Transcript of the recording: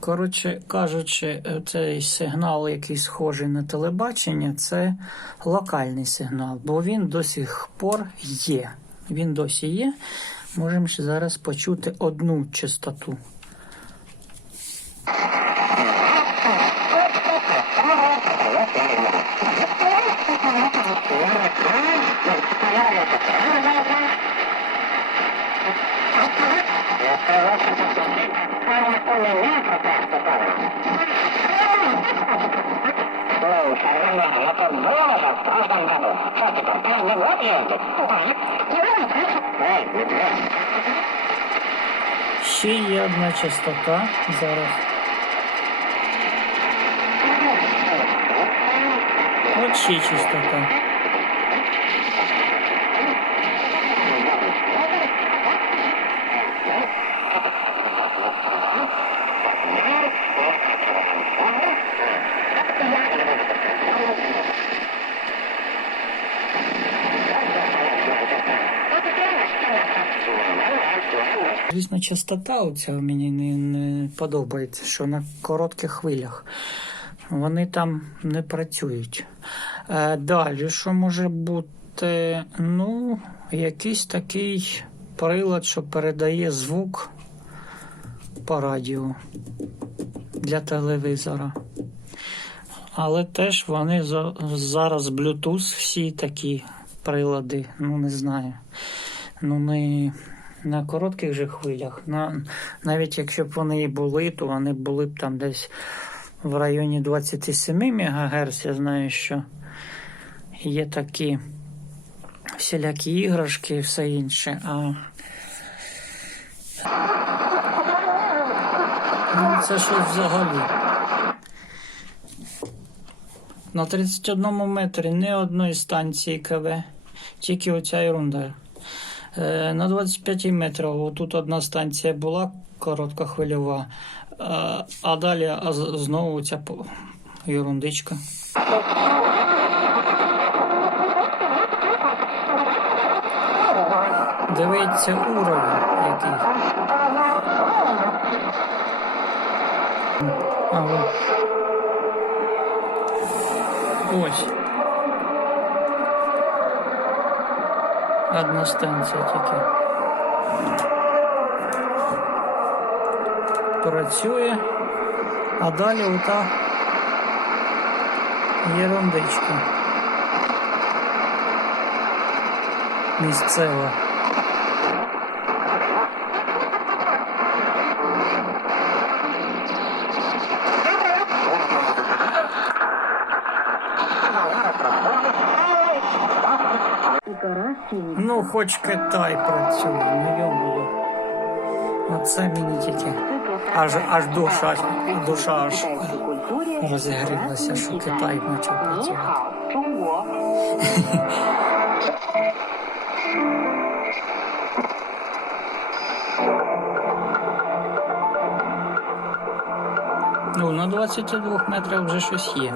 Коротше кажучи, цей сигнал, який схожий на телебачення, це локальний сигнал, бо він до сих пор є. Він досі є. Можемо ще зараз почути одну частоту. Ще є одна частота зараз. От ще частота. Звісно, частота оця мені не, не подобається, що на коротких хвилях. Вони там не працюють. Е, далі, що може бути? Ну, якийсь такий прилад, що передає звук по радіо для телевізора. Але теж вони зараз Bluetooth всі такі прилади, ну не знаю. Ну, не на коротких же хвилях. На, навіть якщо б вони і були, то вони були б там десь в районі 27 МГц. Я знаю, що є такі всілякі іграшки і все інше. А ну, це щось взагалі. На 31 метрі ні одної станції КВ, тільки оця ерунда. Е, На 25 метрах тут одна станція була короткохвильова, а, а далі знову ця ерундичка. Дивіться уровень який. А, от. Ось. Одна станція тільки. Працює, а далі ота єрундичка Місцева. Ну, хоч Китай працює, ну йому. Оце мені тільки аж аж душа, душа аж розігрілася, що Китай почав працювати. Ну, на 22 метрах вже щось є.